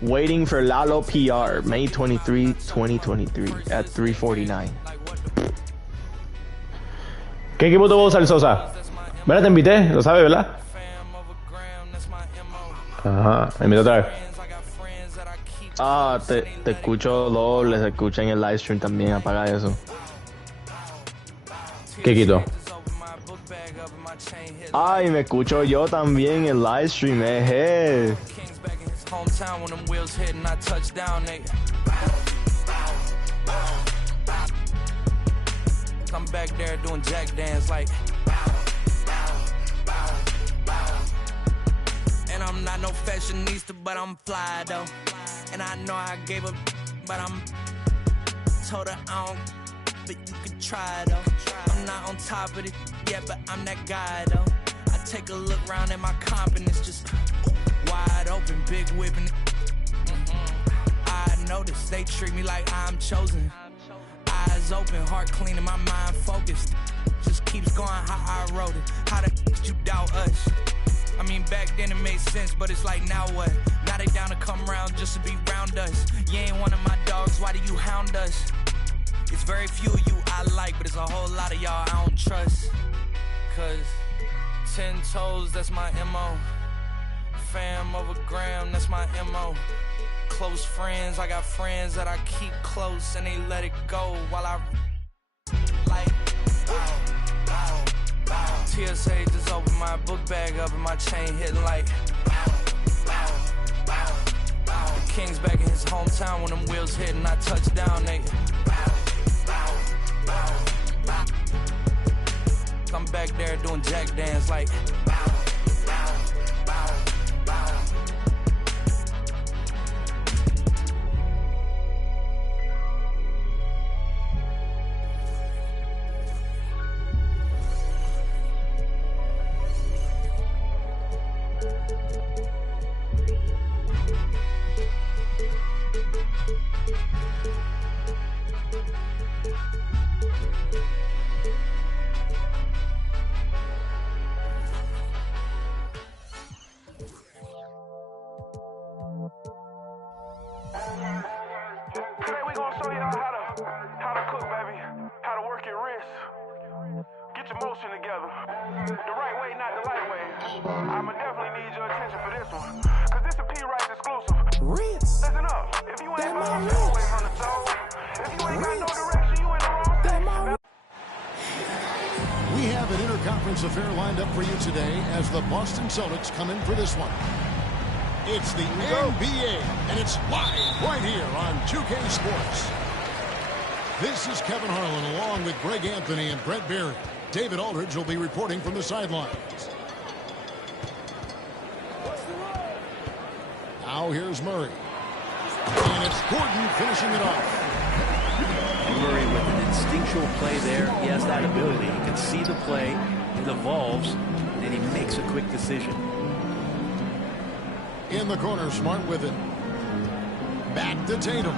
Waiting for Lalo PR, May 23, 2023 at 3:49. ¿Qué equipo tuvo usar Sosa? ¿Verdad? Te invité, lo sabes, ¿verdad? Ajá, me invito otra vez. Ah, te escucho doble, se escucha en el live stream también, apaga eso. ¿Qué quito? Ay, me escucho yo también en el live stream, I'm back there doing jack dance like and I'm not no fashionista, but I'm fly though. And I know I gave up, but I'm told her I don't, but you can try though. I'm not on top of it yet, but I'm that guy though. I take a look around at my confidence, just wide open, big whipping. I notice they treat me like I'm chosen. Eyes open, heart clean, and my mind focused. Just keeps going how I wrote it. How the you doubt us? I mean, back then it made sense, but it's like, now what? Now they down to come around just to be round us. You ain't one of my dogs, why do you hound us? It's very few of you I like, but it's a whole lot of y'all I don't trust. Cause 10 toes, that's my MO. Fam over gram, that's my MO. Close friends, I got friends that I keep close and they let it go while I like TSA just opened my book bag up and my chain hitting like the King's back in his hometown when them wheels hit and I touch down, they I'm back there doing jack dance like Celtics come in for this one. It's the NBA, and it's live right here on 2K Sports. This is Kevin Harlan along with Greg Anthony and Brett Berry. David Aldridge will be reporting from the sidelines. Now here's Murray. And it's Gordon finishing it off. Murray with an instinctual play there. He has that ability. He can see the play. It evolves. And he makes a quick decision. In the corner, Smart with it. Back to Tatum.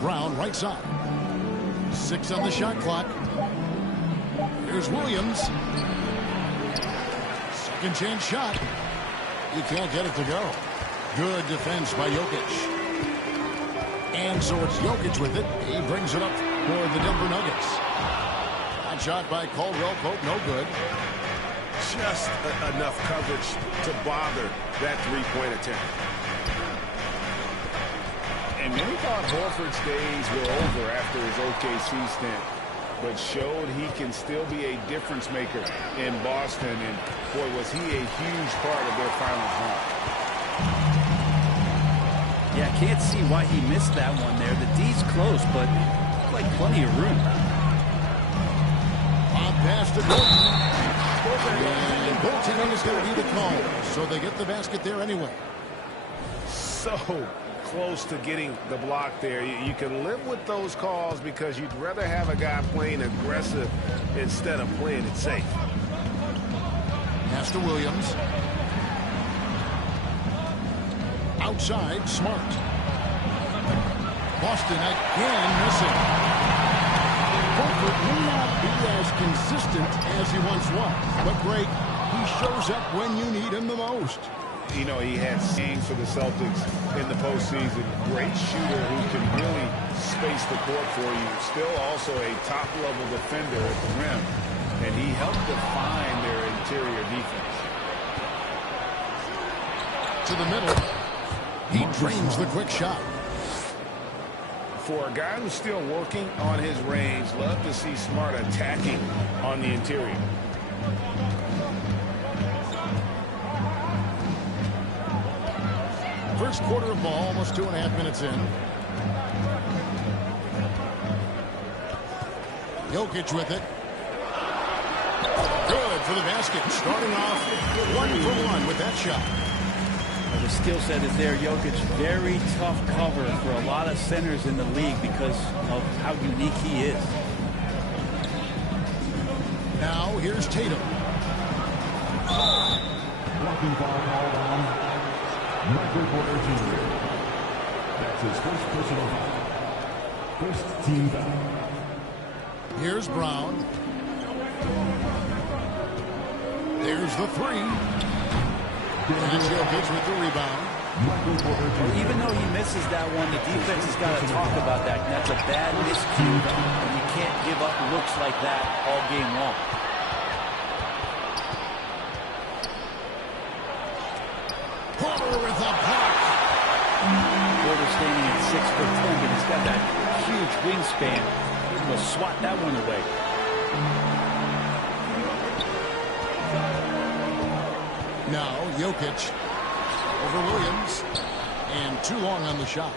Brown right side. 6 on the shot clock. Here's Williams. Second chance shot. You can't get it to go. Good defense by Jokic. And so it's Jokic with it. He brings it up for the Denver Nuggets. That shot by Caldwell Pope, no good. Just enough coverage to bother that three-point attempt. And many thought Horford's days were over after his OKC stint, but showed he can still be a difference maker in Boston. And boy, was he a huge part of their finals run. Yeah, I can't see why he missed that one there. The D's close, but like plenty of room. Pass to Gordon. And goaltending is going to be the call. So they get the basket there anyway. So close to getting the block there. You can live with those calls because you'd rather have a guy playing aggressive instead of playing it safe. Pass to Williams. Outside, Smart. Boston again missing. Horford may not be as consistent as he once was, but Greg, he shows up when you need him the most. You know, he had games for the Celtics in the postseason. Great shooter who can really space the court for you. Still also a top-level defender at the rim. And he helped define their interior defense. To the middle. He drains the quick shot. For a guy who's still working on his range, love to see Smart attacking on the interior. First quarter of ball, almost 2.5 minutes in. Jokic with it. Good for the basket. Starting off 1-for-1 with that shot. Well, the skill set is there. Jokic, very tough cover for a lot of centers in the league because of how unique he is. Now here's Tatum. Blocking foul called on Michael Porter Jr. That's his first personal foul. First team foul. Here's Brown. There's the three. That's Jokic with the rebound. Well, even though he misses that one, the defense has got to talk about that. That's a bad miscue, and you can't give up looks like that all game long. Porter with a block. Porter standing at 6'10", but he's got that huge wingspan. He'll swat that one away. Now Jokic over Williams, and too long on the shot.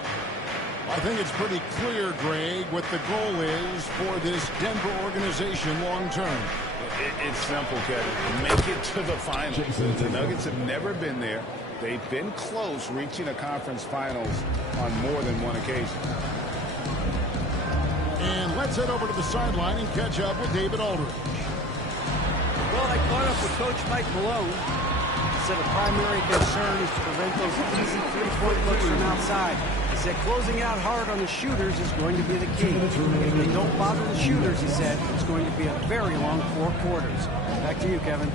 I think it's pretty clear, Greg, what the goal is for this Denver organization long term. It's simple, Kevin. Make it to the finals. The Nuggets have never been there. They've been close reaching a conference finals on more than one occasion. And let's head over to the sideline and catch up with David Aldridge. Well, I caught up with Coach Mike Malone. He said a primary concern is to prevent those easy three-point looks from outside. He said closing out hard on the shooters is going to be the key. If they don't bother the shooters, he said, it's going to be a very long 4 quarters. Back to you, Kevin.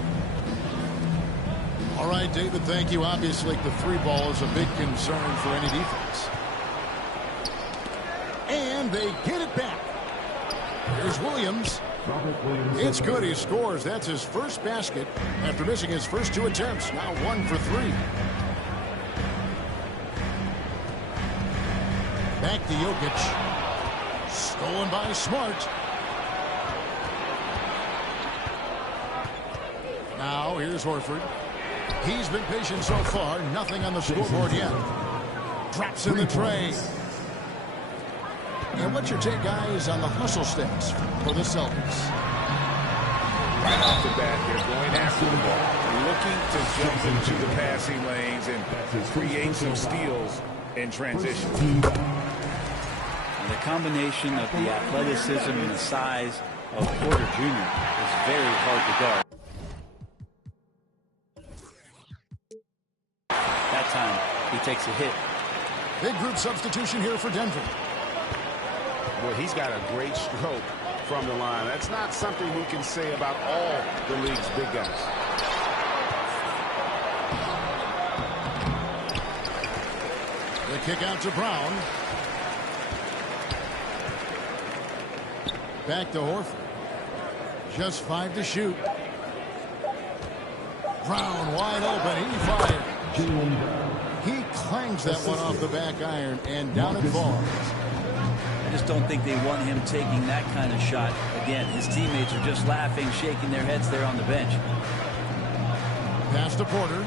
All right, David, thank you. Obviously, the three ball is a big concern for any defense. And they get it back. Here's Williams. It's good. He scores. That's his first basket after missing his first 2 attempts. Now 1 for 3. Back to Jokic. Stolen by Smart. Now here's Horford. He's been patient so far. Nothing on the scoreboard yet. Drops in the tray. And what's your take, guys, on the hustle stats for the Celtics? Right off the bat, they're going after the ball, looking to jump into the passing lanes and create some steals in transition. And the combination of the athleticism and the size of Porter Jr. is very hard to guard. That time, he takes a hit. Big group substitution here for Denver. Well, he's got a great stroke from the line. That's not something we can say about all the league's big guys. The kick out to Brown. Back to Horford. Just 5 to shoot. Brown wide open. He fired. He clangs that one off the back iron, and down it falls. I just don't think they want him taking that kind of shot. Again, his teammates are just laughing, shaking their heads there on the bench. Pass to Porter.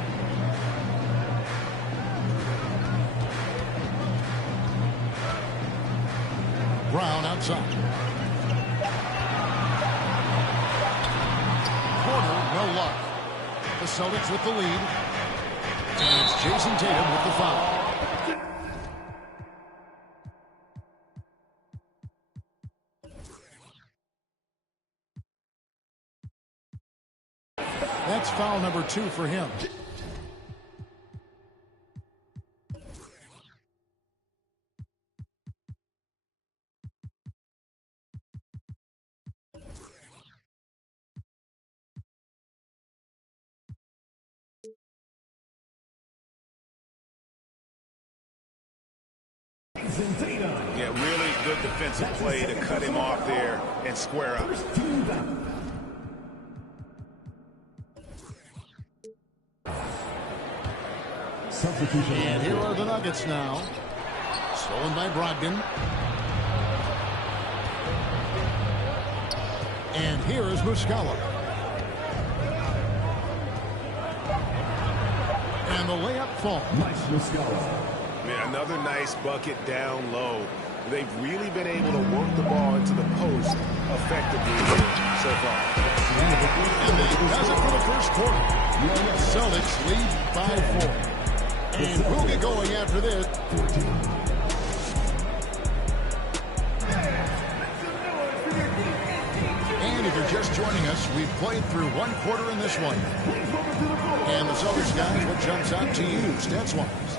Brown outside. Porter, no luck. The Celtics with the lead. And it's Jason Tatum with the foul. That's foul number 2 for him. good defensive play to cut him off there and square up. And here are the Nuggets now. Stolen by Brogdon. And here is Muscala. And the layup falls. Nice Muscala. Man, another nice bucket down low. They've really been able to work the ball into the post effectively so far. And they does it for the first quarter. Celtics lead by 4. And we'll get going after this. And if you're just joining us, we've played through one quarter in this one. And the Celtics guys, what jumps out to you, stats-wise?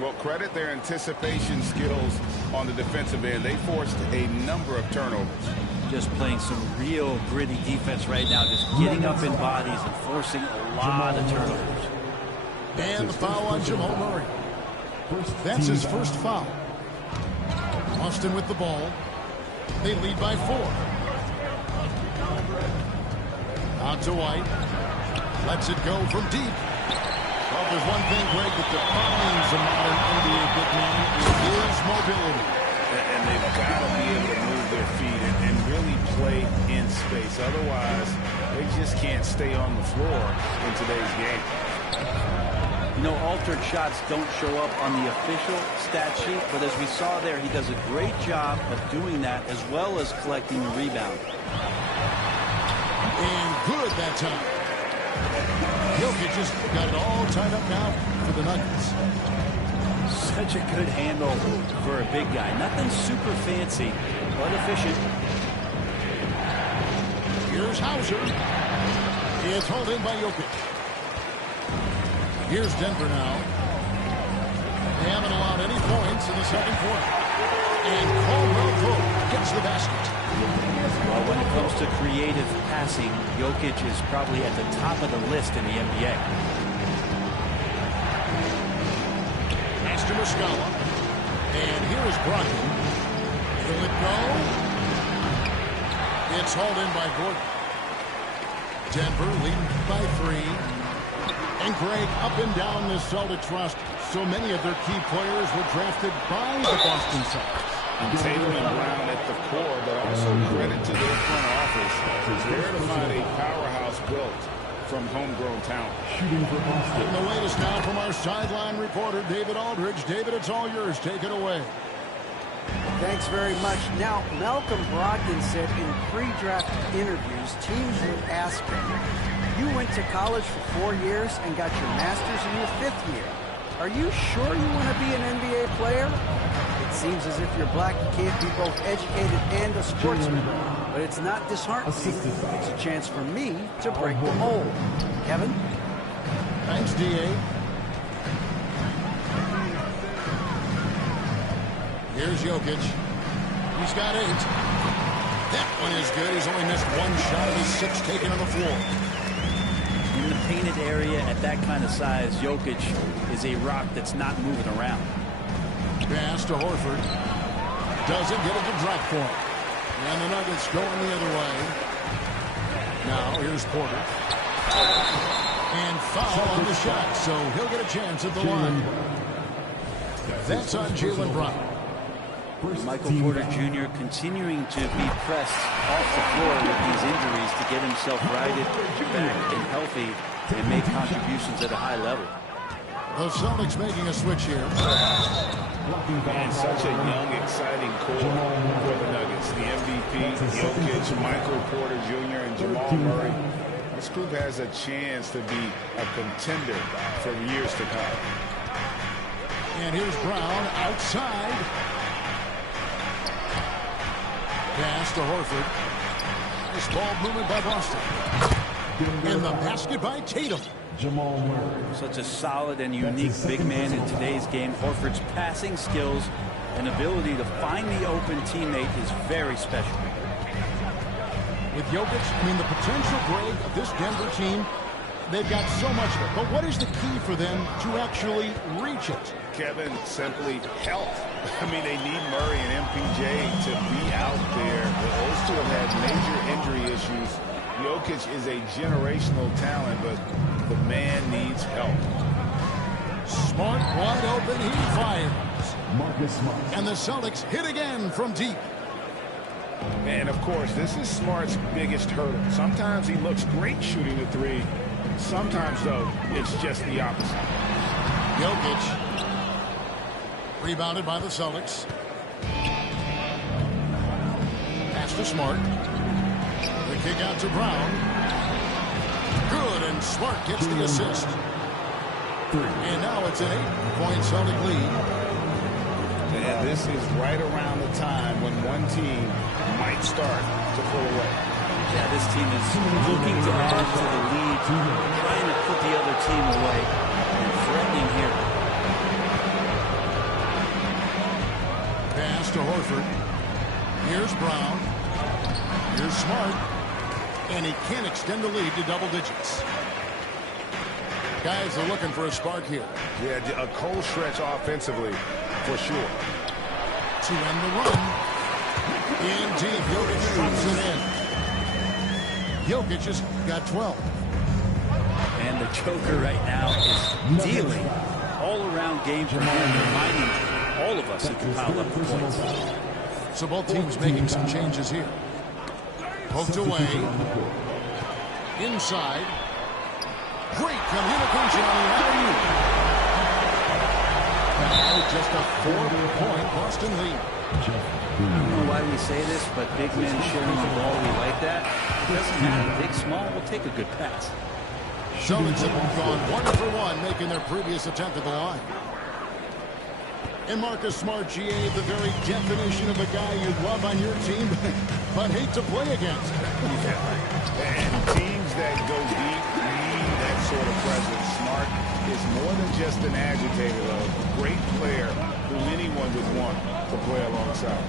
Well, credit their anticipation skills on the defensive end. They forced a number of turnovers. Just playing some real gritty defense right now, just getting up in bodies and forcing a lot of turnovers. And the foul on Jamal Murray. That's his first foul. Boston with the ball. They lead by 4. Out to White. Lets it go from deep. Well, there's one thing, Greg, that defines a modern NBA big man is mobility. And they've got to be able to move their feet and really play in space. Otherwise, they just can't stay on the floor in today's game. You know, altered shots don't show up on the official stat sheet, but as we saw there, he does a great job of doing that as well as collecting the rebound. And good that time. Jokic just got it all tied up now for the Nuggets. Such a good handle for a big guy. Nothing super fancy, but efficient. Here's Hauser. It's hauled in by Jokic. Here's Denver now. They haven't allowed any points in the second quarter. And Caldwell Pope gets the basket. Well, when it comes to creative passing, Jokic is probably at the top of the list in the NBA. Pass to Muscala. And here is Brogdon. Will it go? It's hauled in by Gordon. Denver leading by 3. And Greg, up and down the Celtics roster, so many of their key players were drafted by the Boston Celtics. Tatum and Brown at the core, but also credit to their front office. They're to find a powerhouse built from homegrown talent. Shooting for Boston. And the latest now from our sideline reporter, David Aldridge. David, it's all yours. Take it away. Thanks very much. Now, Malcolm Brogdon said in pre-draft interviews, teams would ask him, you went to college for 4 years and got your master's in your 5th year. Are you sure you want to be an NBA player? It seems as if you're black, you can't be both educated and a sportsman. But it's not disheartening. It's a chance for me to break the mold. Kevin? Thanks, D.A. Here's Jokic. He's got 8. That one is good. He's only missed 1 shot of his 6 taken on the floor. In the painted area at that kind of size, Jokic is a rock that's not moving around. Pass to Horford. Doesn't get it to drop for him. And the Nuggets going the other way. Now here's Porter. And foul on the shot, so he'll get a chance at the line. That's on Jaylen Brown. Michael Porter Jr. continuing to be pressed off the floor with these injuries to get himself righted back and healthy and make contributions at a high level. The Celtics making a switch here. And such a young, exciting core for the Nuggets. The MVP, Jokic, Michael Porter Jr., and Jamal Murray. This group has a chance to be a contender for years to come. And here's Brown outside. Pass to Horford. Nice ball movement by Boston. And the basket by Tatum. Jamal Murray. Such a solid and unique big man in today's game. Horford's passing skills and ability to find the open teammate is very special. With Jokic, I mean, the potential, Greg, of this Denver team, they've got so much of it. But what is the key for them to actually reach it? Kevin, simply health. I mean, they need Murray and MPJ to be out there. Those two have had major injury issues. Jokic is a generational talent, but the man needs help. Smart wide open, he fires. Marcus Smart. And the Celtics hit again from deep. And, of course, this is Smart's biggest hurdle. Sometimes he looks great shooting the three. Sometimes, though, it's just the opposite. Jokic. Rebounded by the Celtics. Pass to Smart. The kick out to Brown. Good, and Smart gets the assist. And now it's an 8-point Celtic lead. And this is right around the time when one team might start to pull away. Yeah, this team is looking to add to the lead, trying to put the other team away, and threatening here. Pass to Horford. Here's Brown. Here's Smart. And he can't extend the lead to double digits. Guys are looking for a spark here. Yeah, a cold stretch offensively, for sure. To end the run. In deep, Jokic drops it in. Jokic has got 12. And the choker right now is dealing all-around game from him, reminding all of us he can pile up the points. So both teams making some changes here. Poked away. Inside. Great communication on the alley-oop. Now just a 4-point Boston lead. I don't know why we say this, but big men sharing the ball, we like that. It doesn't matter. Big, small, we'll take a good pass. Celtics have gone 1-for-1, making their previous attempt at the line. And Marcus Smart, GA, the very definition of a guy you'd love on your team, but hate to play against. And teams that go deep need that sort of presence. Smart is more than just an agitator, though. A great player who anyone would want to play alongside.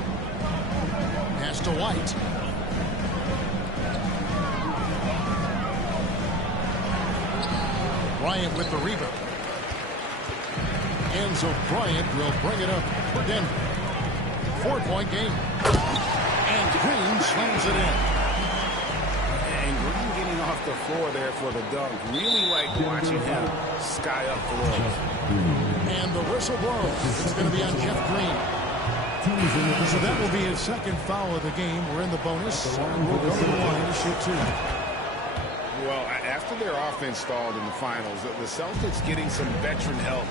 Pass to White. Bryant with the rebound. Enzo Bryant will bring it up for Denver. 4-point game. And Green slams it in. And Green getting off the floor there for the dunk. Really like watching him sky up the road. And the whistle blows. It's going to be on Jeff Green. So that will be his second foul of the game. We're in the bonus. And we'll go to the line to shoot 2. Well, after their offense stalled in the finals, the Celtics getting some veteran help.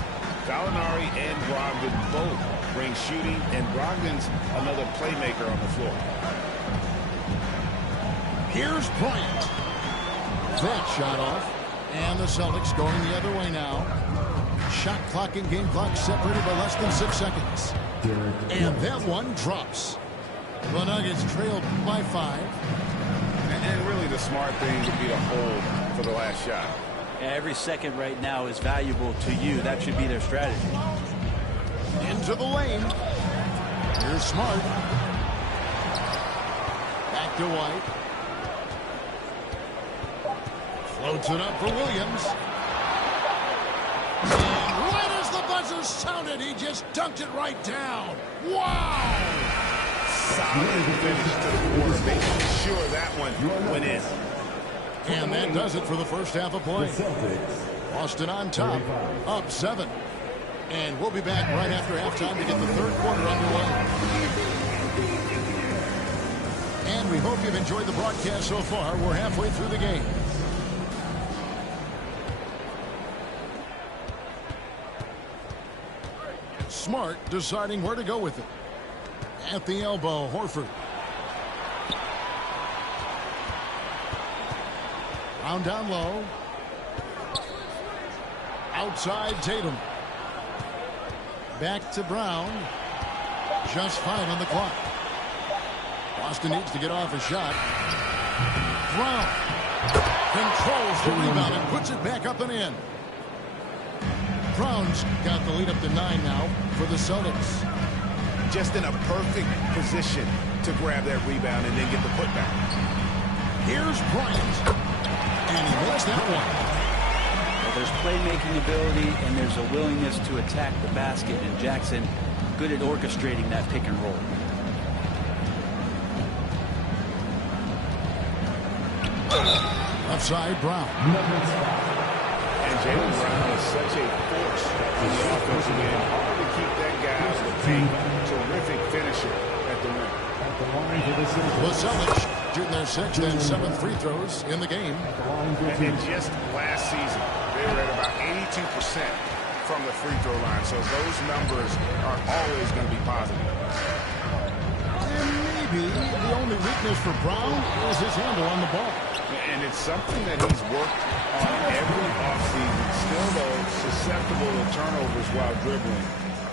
Gallinari and Brogdon both bring shooting, and Brogdon's another playmaker on the floor. Here's Bryant. That shot off. And the Celtics going the other way now. Shot clock and game clock separated by less than 6 seconds. And that one drops. The Nuggets trailed by 5. And really the smart thing would be to hold for the last shot. Every second right now is valuable to you. That should be their strategy. Into the lane. Here's Smart. Back to White. Floats it up for Williams. And right as the buzzer sounded, he just dunked it right down. Wow! Solid finish to the quarter, making sure that one went in. And that does it for the first half of play. Boston on top, up 7. And we'll be back right after halftime to get the third quarter underway. And we hope you've enjoyed the broadcast so far. We're halfway through the game. Smart deciding where to go with it. At the elbow, Horford. Brown down low. Outside Tatum. Back to Brown. Just 5 on the clock. Boston needs to get off a shot. Brown controls the rebound and puts it back up and in. Brown's got the lead up to 9 now for the Celtics. Just in a perfect position to grab that rebound and then get the putback. Here's Bryant. And he makes that one. Well, there's playmaking ability and there's a willingness to attack the basket. And Jackson good at orchestrating that pick and roll. Left side, Brown. And Jaylen Brown is such a force in the offensive end. Hard to keep that guy out of the paint. Terrific finisher at the rim. The Celtics shooting their 6th and 7th free throws in the game. And just last season, they were at about 82% from the free throw line. So those numbers are always going to be positive. And maybe the only weakness for Brown is his handle on the ball. And it's something that he's worked on every offseason. Still, though, susceptible to turnovers while dribbling.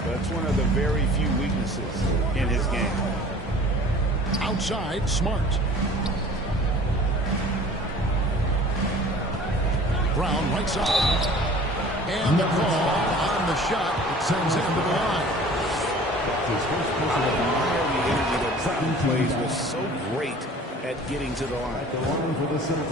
That's one of the very few weaknesses in his game. Outside, Smart. Brown right side. And the call on the shot. It sends him to the line. The energy that Brown plays was so great at getting to the line.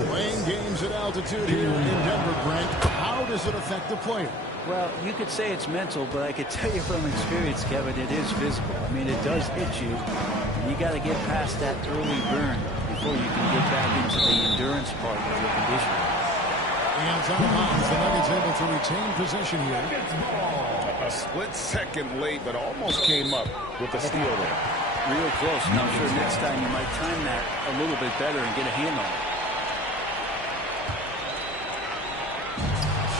Playing games at altitude here in Denver, Brent. How does it affect the player? Well, you could say it's mental, but I could tell you from experience, Kevin, it is physical. I mean, it does hit you. And you got to get past that early burn before you can get back into the endurance part of your conditioning. And it's out of bounds. The Nuggets able to retain possession here. A split second late, but almost came up with a steal there. Real close. And I'm sure next time you might time that a little bit better and get a hand on it.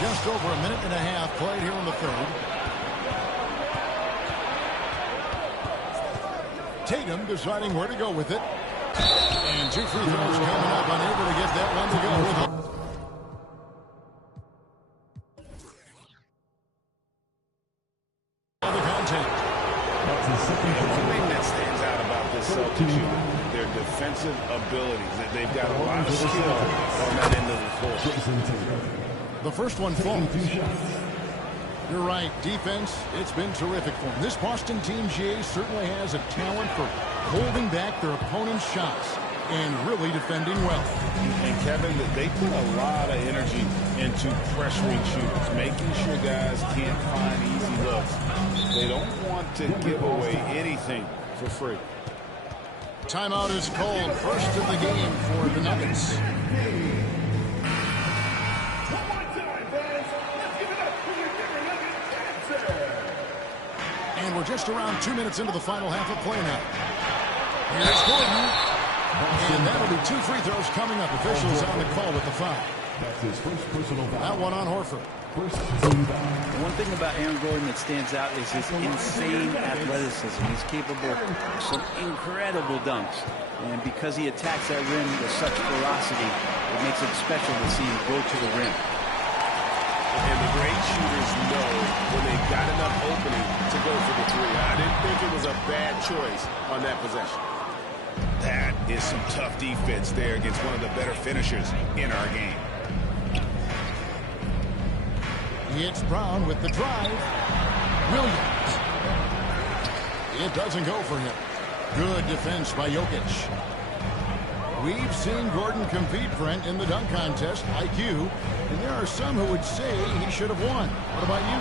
Just over a minute and a half played here in the third. Tatum deciding where to go with it. And 2 free throws coming up, unable to get that one to go with it. Their defensive abilities. They've got a lot of skill on that end of the floor. The first one falls. You're right. Defense, it's been terrific for them. This Boston team, GA, certainly has a talent for holding back their opponent's shots and really defending well. And Kevin, they put a lot of energy into pressuring shooters, making sure guys can't find easy looks. They don't want to give away anything for free. Timeout is called. First of the game for the Nuggets. And we're just around 2 minutes into the final half of play now. Here's Gordon. And that'll be 2 free throws coming up. Officials on the call with the foul. That's his first personal foul. That one on Horford. One thing about Aaron Gordon that stands out is his insane athleticism. He's capable of some incredible dunks. And because he attacks that rim with such ferocity, it makes it special to see him go to the rim. And the great shooters know when they've got enough opening to go for the three. I didn't think it was a bad choice on that possession. That is some tough defense there against one of the better finishers in our game. It's Brown with the drive. Williams. It doesn't go for him. Good defense by Jokic. We've seen Gordon compete, Brent, in the dunk contest, IQ, and there are some who would say he should have won. What about you?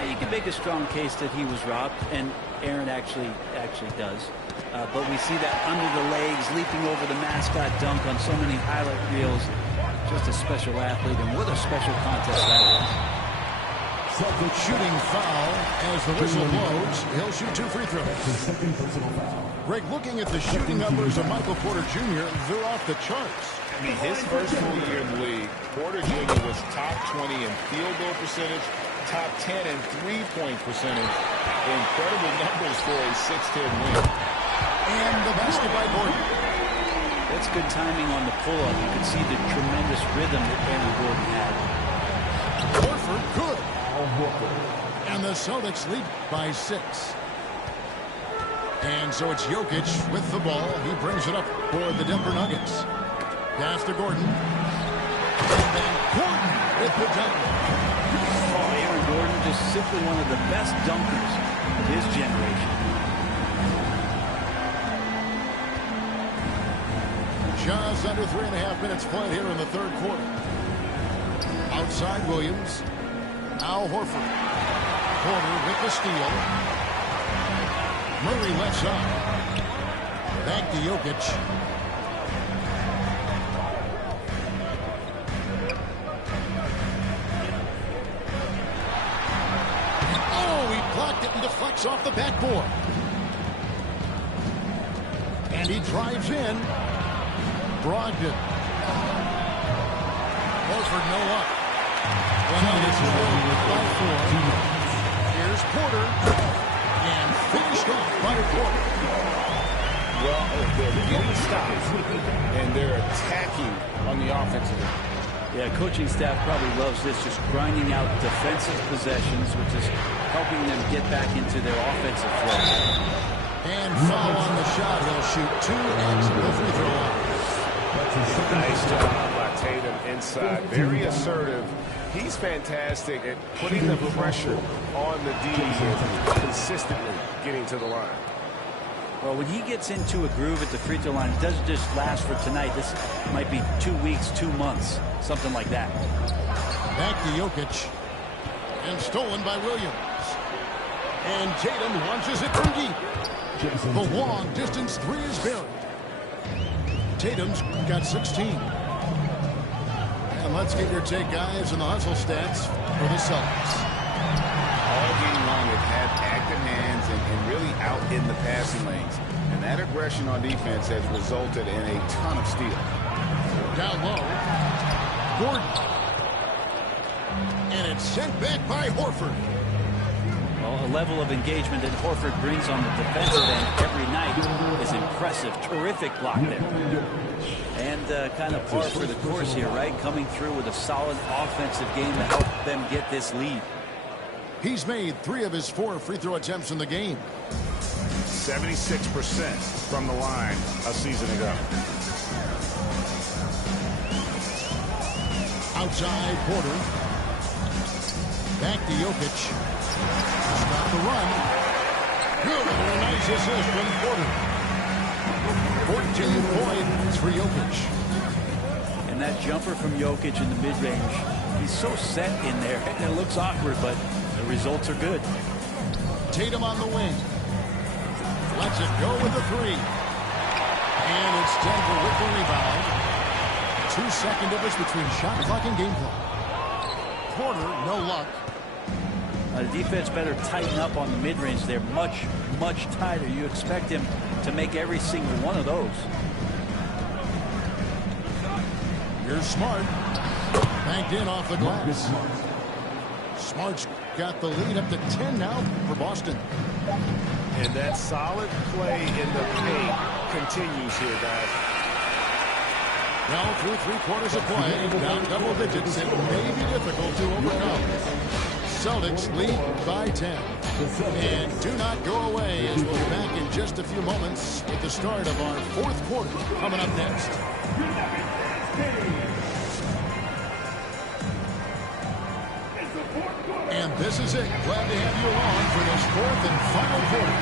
Yeah, you can make a strong case that he was robbed, and Aaron actually does. But we see that under the legs, leaping over the mascot dunk on so many highlight reels. Just a special athlete, and what a special contest that was. Shooting foul as the whistle blows. He'll shoot 2 free throws. Greg, looking at the shooting numbers of Michael Porter Jr., they're off the charts. I mean, his first full year in the league, Porter Jr. was top 20 in field goal percentage, top 10 in three-point percentage. Incredible numbers for a 6-10 win. And the basket by Gordon. That's good timing on the pull-up. You can see the tremendous rhythm that Aaron Gordon had. Horford good. And the Celtics lead by 6. And so it's Jokic with the ball. He brings it up for the Denver Nuggets. Pass to Gordon. And then Gordon with the dunk. Oh, Aaron Gordon, just simply one of the best dunkers of his generation. Just under 3.5 minutes played here in the third quarter. Outside Williams. Now Horford. Porter with the steal. Murray left side. Back to Jokic. Oh, he blocked it and deflects off the backboard. And he drives in. Brogdon. Horford no up. It's by 4. Here's Porter. And finished off by Porter. Well, they're getting stops, and they're attacking on the offensive end. Yeah, coaching staff probably loves this, just grinding out defensive possessions, which is helping them get back into their offensive flow. And foul on the shot. He'll shoot 2 and the free throw line. Nice job by Tatum inside. Very assertive. He's fantastic at putting the pressure on the D and consistently getting to the line. Well, when he gets into a groove at the free throw line, it doesn't just last for tonight. This might be 2 weeks, 2 months, something like that. Back to Jokic. And stolen by Williams. And Tatum launches it from deep. The long distance 3 is buried. Tatum's got 16. And let's get your take, guys, on the hustle stats for the Celtics. All game long, they've had active hands and really out in the passing lanes. And that aggression on defense has resulted in a ton of steals. Down low. Gordon. And it's sent back by Horford. Well, a level of engagement that Horford brings on the defensive end every night is impressive. Terrific block there. And kind of par for the course here, right? Coming through with a solid offensive game to help them get this lead. He's made 3 of his 4 free throw attempts in the game. 76% from the line a season ago. Outside Porter. Back to Jokic. Stop the run. Good. And a nice assist from Porter. 14 points for Jokic. And that jumper from Jokic in the mid-range, he's so set in there. And it looks awkward, but the results are good. Tatum on the wing. Lets it go with the 3. And it's Denver with the rebound. 2-second difference between shot clock and game clock. Porter, no luck. The defense better tighten up on the mid-range. They're much, much tighter. You expect him to make every single one of those. Here's Smart. Banked in off the glass. Smart's got the lead up to 10 now for Boston. And that solid play in the paint continues here, guys. Now through 3 quarters of play, down double digits, it may be difficult to overcome. Celtics lead by 10. And do not go away, as we'll be back in just a few moments with the start of our 4th quarter coming up next. And this is it. Glad to have you along for this 4th and final quarter.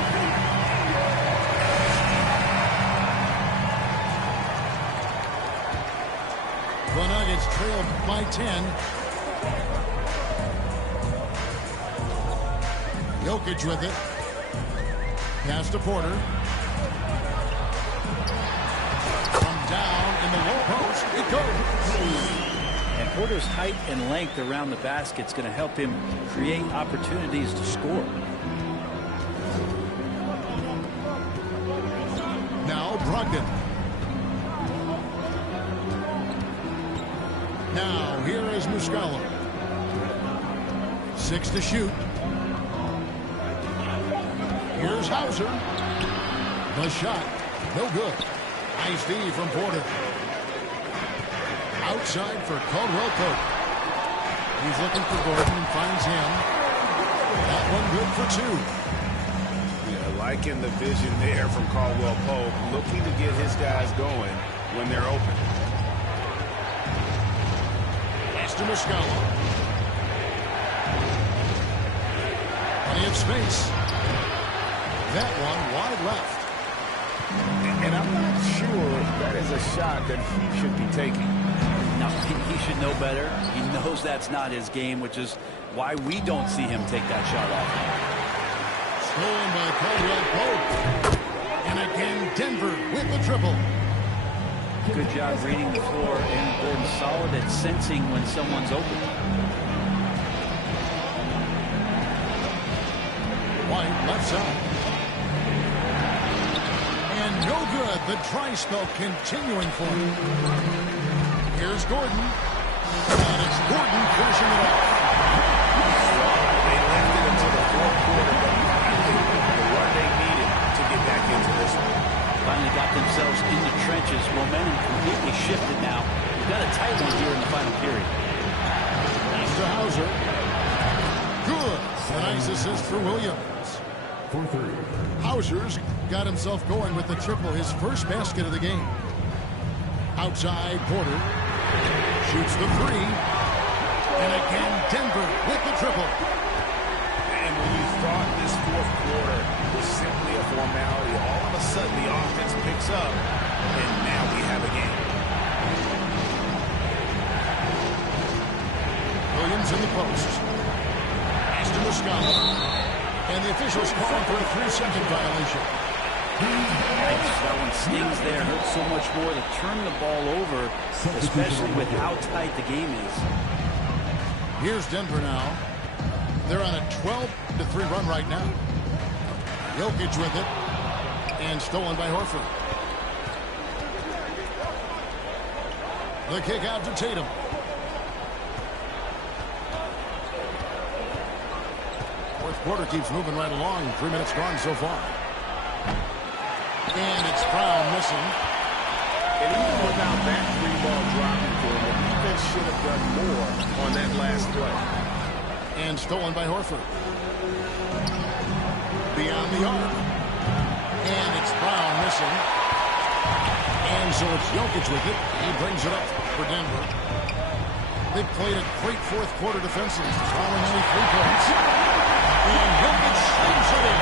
The Nuggets trail by 10. Jokic with it. Pass to Porter. From down in the low post, it goes. And Porter's height and length around the basket is going to help him create opportunities to score. Now Brogdon. Now here is Muscala. 6 to shoot. Here's Hauser. The shot. No good. Nice D from Porter. Outside for Caldwell Pope. He's looking for Gordon and finds him. That one good for 2. Yeah, liking the vision there from Caldwell Pope. Looking to get his guys going when they're open. Pass to Muscala. Plenty of space. That one wide left. And I'm not sure that is a shot that he should be taking. No, he should know better. He knows that's not his game, which is why we don't see him take that shot off. Stolen by Caldwell Pope. And again, Denver with the triple. Good job reading the floor. Aaron Gordon solid at sensing when someone's open. White left side. And no good. The dry spell continuing for him. Here's Gordon. And it's Gordon finishing it off. They left it until the fourth quarter, but I think the run they needed to get back into this one. Finally got themselves in the trenches. Momentum completely shifted now. We've got a tight one here in the final period. Pass to Hauser. Good. A nice assist for Williams. For three. Hauser's got himself going with the triple, his first basket of the game. Outside, Porter shoots the three. And again, Denver with the triple. And when you thought this fourth quarter was simply a formality, all of a sudden the offense picks up, and now we have a game. Williams in the post. Aston Muscala. And the officials calling for a 3-second violation. That one stings there. Hurts so much more to turn the ball over, especially with how tight the game is. Here's Denver now. They're on a 12-3 run right now. Jokic with it. And stolen by Horford. The kick out to Tatum. Fourth quarter keeps moving right along. 3 minutes gone so far. And it's Brown missing. And even without that three ball dropping for him, the defense should have done more on that last play. And stolen by Horford. Beyond the arc. And it's Brown missing. And so it's Jokic with it. He brings it up for Denver. They've played a great fourth quarter defensively, allowing only 3 points. And Jokic shoots it in.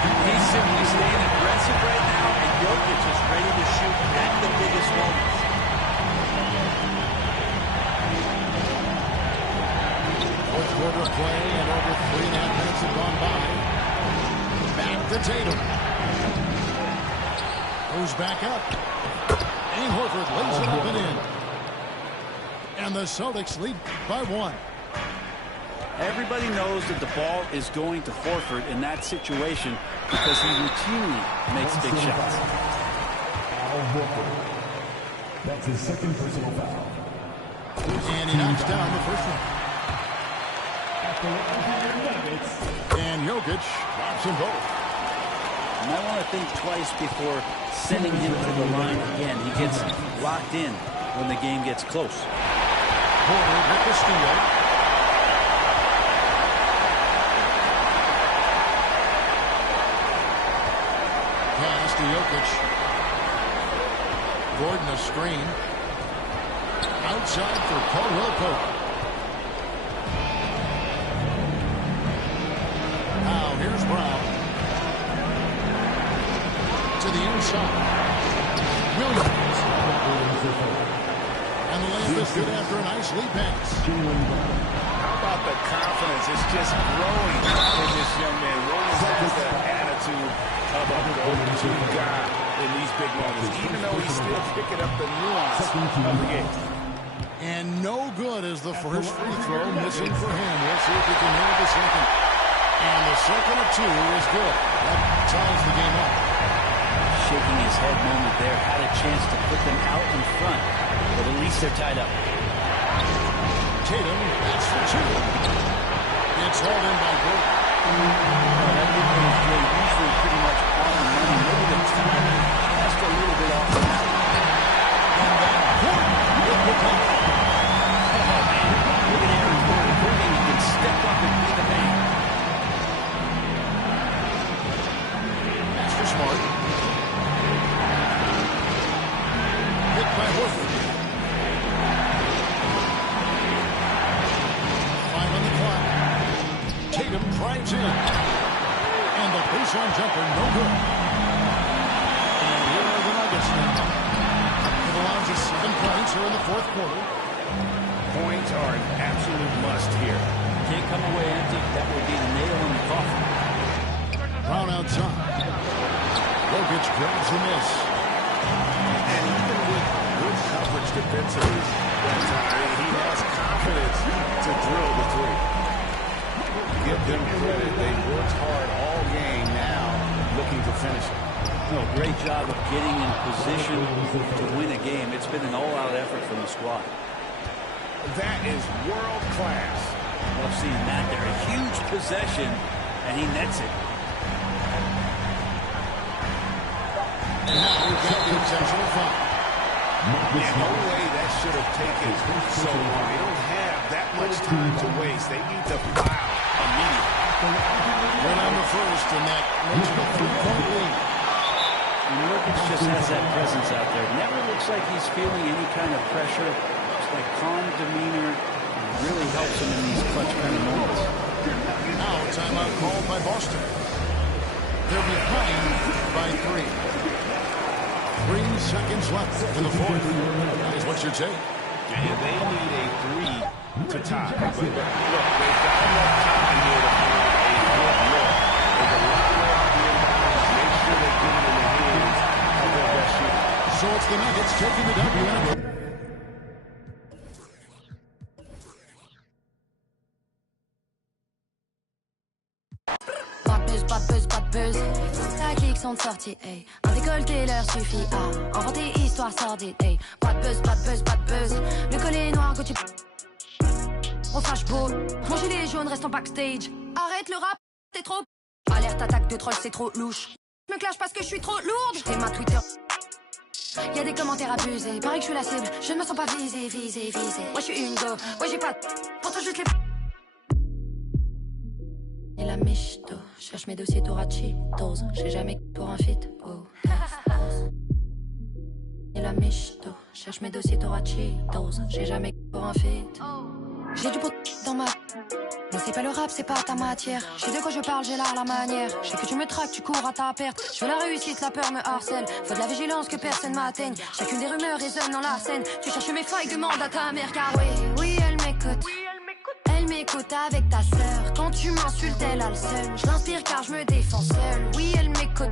He's simply staying aggressive right now, and Jokic is ready to shoot at the biggest moments. Fourth quarter play, and over 3.5 minutes have gone by. Back to Tatum. Goes back up. And Horford lays it up and in. And the Celtics lead by 1. Everybody knows that the ball is going to Horford in that situation because he routinely makes big shots. Al Horford. That's his second personal foul. And he knocks down the first one. And Jokic drops them both. You might want to think twice before sending him to the line again. He gets locked in when the game gets close. Porter with the steal. Pass to Jokic. Gordon a screen. Outside for Caldwell Pope. Now here's Brown. To the inside. Williams. And the layup is good after a nice lead pass. How about the confidence? It's just growing in this young man. Williams has the attitude of a go-to guy in these big moments, even though he's still picking up the nuance of the game. And no good as the first free throw missing for him. We'll see if he can nail the second. And the second of 2 is good. That ties the game up. Shaking his head moment there. Had a chance to put them out in front, but at least they're tied up. Tatum, that's for 2. It's hauled in by Gordon. That mid-range play usually pretty much on the money. Maybe the timing just a little bit off the map. And then Gordon with the top. Look at Aaron Gordon. Proving he can step up and be the man. That's for Smart. Hit by Horford. 5 on the clock. Tatum drives in. And the baseline jumper, no good. And here are the Nuggets now. It allows us 7 points here in the fourth quarter. Points are an absolute must here. Can't come away empty. That would be the nail in the coffin. Brown outside. Jokic grabs the miss. And even with good coverage defensively, he has confidence to drill the three. Give them credit. They worked hard all game, now looking to finish it. No, great job of getting in position to win a game. It's been an all-out effort from the squad. That is world class. Love seeing that there. A huge possession, and he nets it. And now we've got the intentional foul. Yeah, no way that should have taken so long. They don't have that much time to waste. They need to foul immediately. Right on the first, and that makes it a 3-point lead. And Jokic just has that presence out there. Never looks like he's feeling any kind of pressure. Just like calm demeanor. And it really helps him in these clutch kind of moments. Now a timeout called by Boston. They're behind by 3. 3 seconds left in the fourth. That is what you take. And they need a 3 to tie. But look, they've got enough time here to find a good look. There's a lot more out the inbounds. Make sure they get it in the hands of their best shooter. So it's the Nuggets taking the W in a La clique sont de sortie, hey. Un décolleté leur suffit à inventer histoire sordide, hey. Pas de buzz, pas de buzz, pas de buzz. Le collet noir que tu... On fâche beau. Mon gilet jaune reste en backstage. Arrête le rap, t'es trop... Alerte attaque de troll, c'est trop louche. Je me clash parce que je suis trop lourde. J'ai ma Twitter. Y'a des commentaires abusés. Pareil que je suis la cible. Je ne me sens pas visée. Moi je suis une go. Ouais j'ai pas... Pourtant juste les... Et la michto, cherche mes dossiers Torachitos. J'ai jamais pour un fit. Oh. Et la michto, cherche mes dossiers Torachitos. J'ai jamais pour un fit. J'ai du pot dans ma... Mais c'est pas le rap, c'est pas ta matière. Je sais de quoi je parle, j'ai là la manière. Je sais que tu me traques, tu cours à ta perte. Je veux la réussite, la peur me harcèle. Faut de la vigilance que personne m'atteigne. Chacune des rumeurs résonne dans la scène. Tu cherches mes failles, demande à ta mère. Car oui, elle m'écoute. Elle m'écoute avec ta sœur. Quand tu m'insultes, elle a le seul. Je l'inspire car je me défends seule. Oui, elle m'écoute.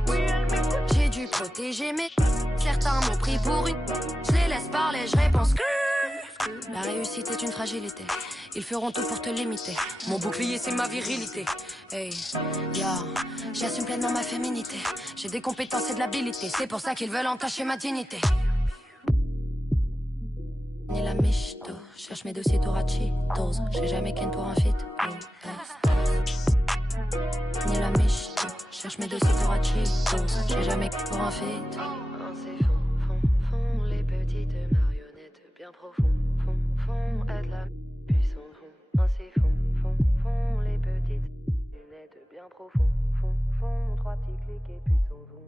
J'ai dû protéger mes... Certains m'ont pris pour une... Je les laisse parler, je réponds que... La réussite est une fragilité. Ils feront tout pour te limiter. Mon bouclier, c'est ma virilité. Hey, j'assume pleinement ma féminité. J'ai des compétences et de l'habilité. C'est pour ça qu'ils veulent entacher ma dignité. Ni la michto, cherche mes dossiers Torachitos. J'ai jamais ken pour un fit. Ni la michto, cherche mes dossiers Torachitos. J'ai jamais ken pour un fit. C'est fond, les petites marionnettes bien profondes. Fond, aide la puissance. C'est fond, les petites lunettes bien profondes. Fond, 3 petits clics et puis s'en vont.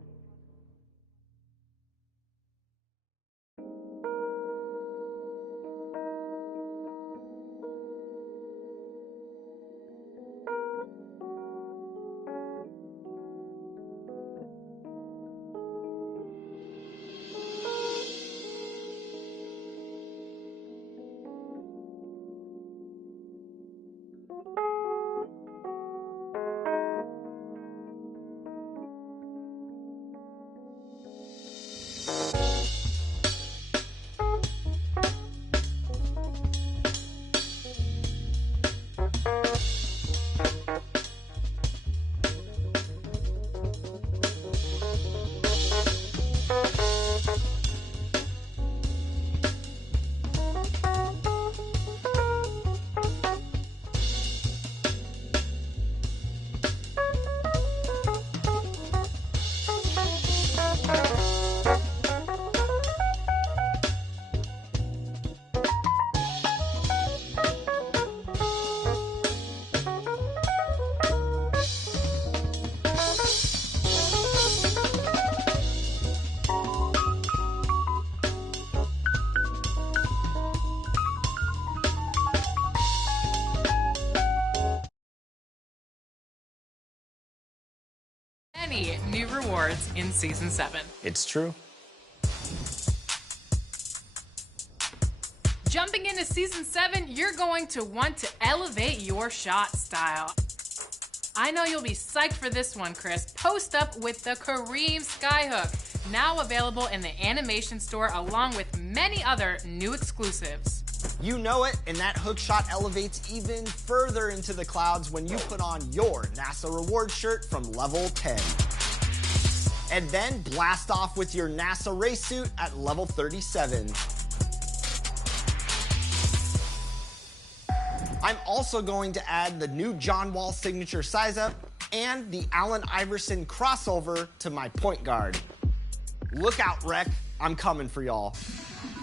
New rewards in Season 7. It's true. Jumping into Season 7, you're going to want to elevate your shot style. I know you'll be psyched for this one, Chris. Post up with the Kareem Skyhook, now available in the animation store along with many other new exclusives. You know it, and that hook shot elevates even further into the clouds when you put on your NASA Rewards shirt from level 10. And then blast off with your NASA race suit at level 37. I'm also going to add the new John Wall signature size up and the Allen Iverson crossover to my point guard. Look out, Rec. I'm coming for y'all.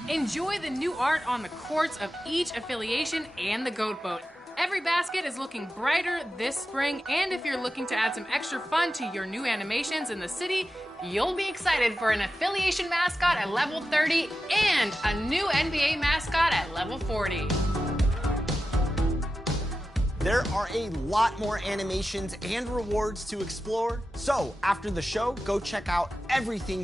Enjoy the new art on the courts of each affiliation and the Goat Boat. Every basket is looking brighter this spring, and if you're looking to add some extra fun to your new animations in the city, you'll be excited for an affiliation mascot at level 30 and a new NBA mascot at level 40. There are a lot more animations and rewards to explore, so after the show, go check out everything